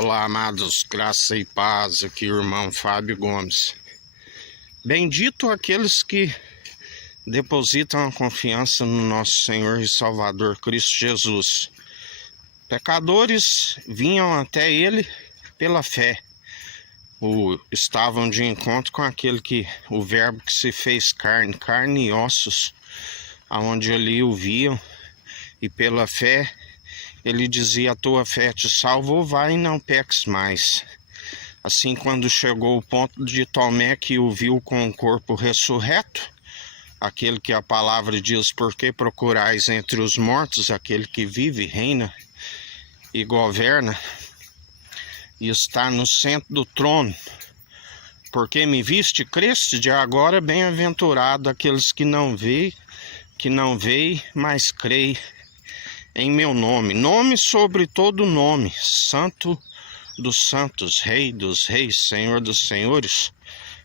Olá, amados, graça e paz, aqui o irmão Fábio Gomes. Bendito aqueles que depositam a confiança no nosso Senhor e Salvador Cristo Jesus. Pecadores vinham até Ele pela fé, estavam de encontro com aquele o verbo que se fez carne e ossos, aonde ali o viam, e pela fé ele dizia: a tua fé te salvou, vai e não peques mais. Assim, quando chegou o ponto de Tomé, que o viu com o corpo ressurreto, aquele que a palavra diz: por que procurais entre os mortos aquele que vive, reina e governa, e está no centro do trono? Porque me viste, creste? De agora bem-aventurado aqueles que não veem, mas creem em meu nome. Nome sobre todo nome, Santo dos santos, Rei dos reis, Senhor dos senhores.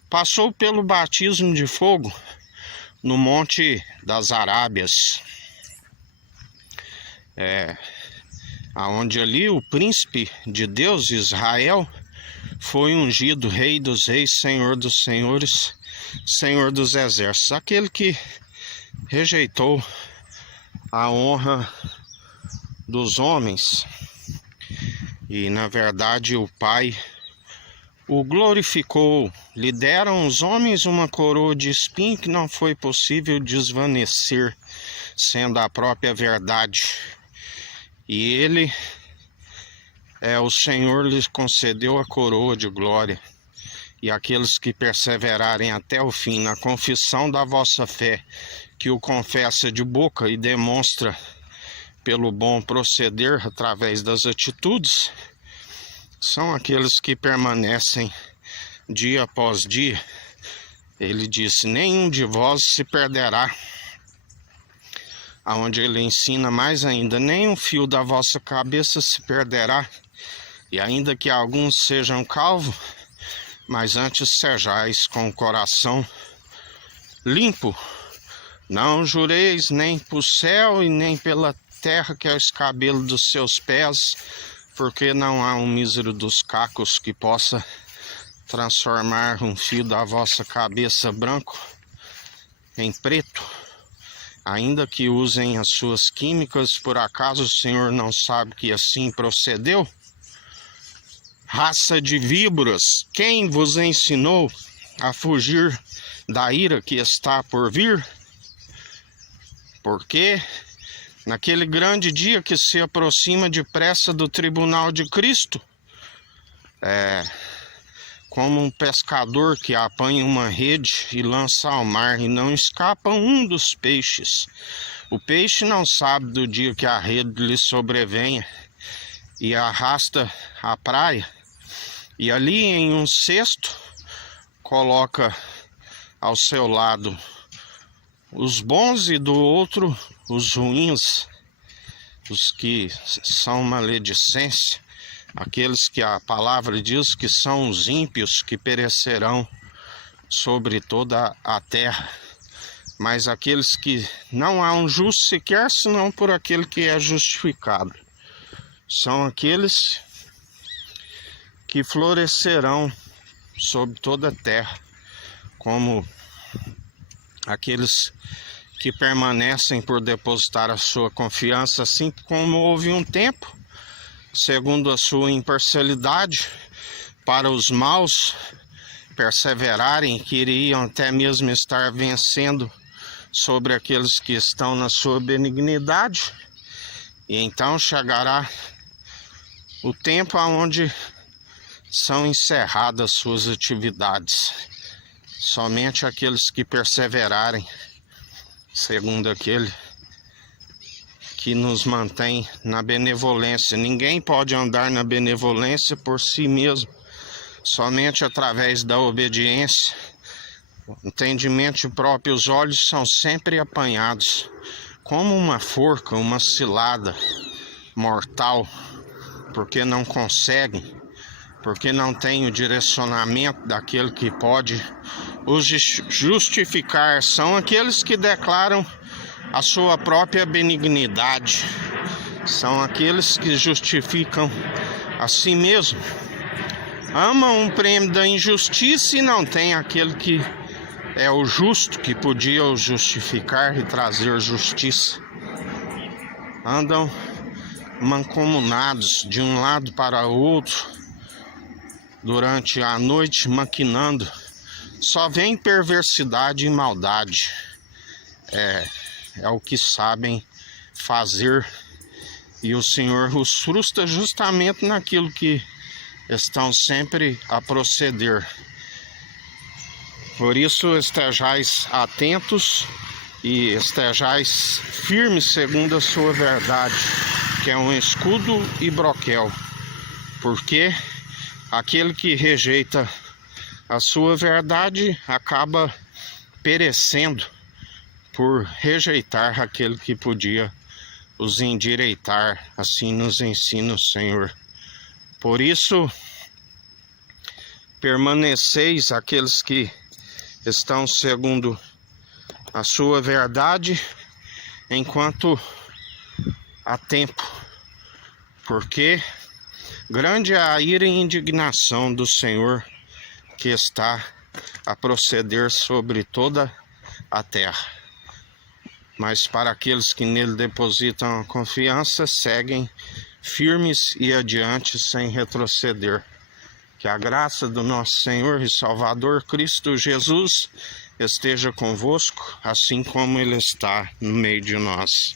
Passou pelo batismo de fogo no Monte das Arábias, aonde ali o príncipe de Deus, Israel, foi ungido Rei dos reis, Senhor dos senhores, Senhor dos exércitos. Aquele que rejeitou a honra dos homens e, na verdade, o Pai o glorificou. Lhe deram os homens uma coroa de espinho que não foi possível desvanecer, sendo a própria verdade. E ele, o Senhor, lhes concedeu a coroa de glória. E aqueles que perseverarem até o fim na confissão da vossa fé, que o confessa de boca e demonstra pelo bom proceder através das atitudes, são aqueles que permanecem dia após dia. Ele disse: nenhum de vós se perderá. Aonde ele ensina mais ainda: nem um fio da vossa cabeça se perderá. E ainda que alguns sejam calvos, mas antes sejais com o coração limpo. Não jureis nem por céu e nem pela terra, que é o escabelo dos seus pés, porque não há um mísero dos cacos que possa transformar um fio da vossa cabeça branco em preto. Ainda que usem as suas químicas, por acaso o Senhor não sabe que assim procedeu? Raça de víboras, quem vos ensinou a fugir da ira que está por vir? Porque naquele grande dia que se aproxima depressa do tribunal de Cristo, como um pescador que apanha uma rede e lança ao mar, e não escapa um dos peixes. O peixe não sabe do dia que a rede lhe sobrevenha, e arrasta à praia, e ali em um cesto coloca ao seu lado os bons e do outro os ruins, os que são maledicência, aqueles que a palavra diz que são os ímpios, que perecerão sobre toda a terra. Mas aqueles que não há um justo sequer, senão por aquele que é justificado, são aqueles que florescerão sobre toda a terra, como aqueles que permanecem por depositar a sua confiança, assim como houve um tempo, segundo a sua imparcialidade, para os maus perseverarem, que iriam até mesmo estar vencendo sobre aqueles que estão na sua benignidade. E então chegará o tempo onde são encerradas suas atividades. Somente aqueles que perseverarem, segundo aquele que nos mantém na benevolência. Ninguém pode andar na benevolência por si mesmo, somente através da obediência. O entendimento próprio, os olhos são sempre apanhados, como uma forca, uma cilada mortal, porque não conseguem, porque não tem o direcionamento daquele que pode os justificar. São aqueles que declaram a sua própria benignidade, são aqueles que justificam a si mesmo. Amam um prêmio da injustiça e não tem aquele que é o justo, que podia o justificar e trazer justiça. Andam mancomunados de um lado para o outro durante a noite, maquinando. Só vem perversidade e maldade. É o que sabem fazer, e o Senhor os frustra justamente naquilo que estão sempre a proceder. Por isso estejais atentos e estejais firmes segundo a sua verdade, que é um escudo e broquel, porque aquele que rejeita a sua verdade acaba perecendo por rejeitar aquele que podia os endireitar. Assim nos ensina o Senhor. Por isso, permaneceis aqueles que estão segundo a sua verdade, enquanto há tempo, porque grande é a ira e indignação do Senhor que está a proceder sobre toda a terra. Mas para aqueles que nele depositam a confiança, seguem firmes e adiante sem retroceder. Que a graça do nosso Senhor e Salvador Cristo Jesus esteja convosco, assim como Ele está no meio de nós.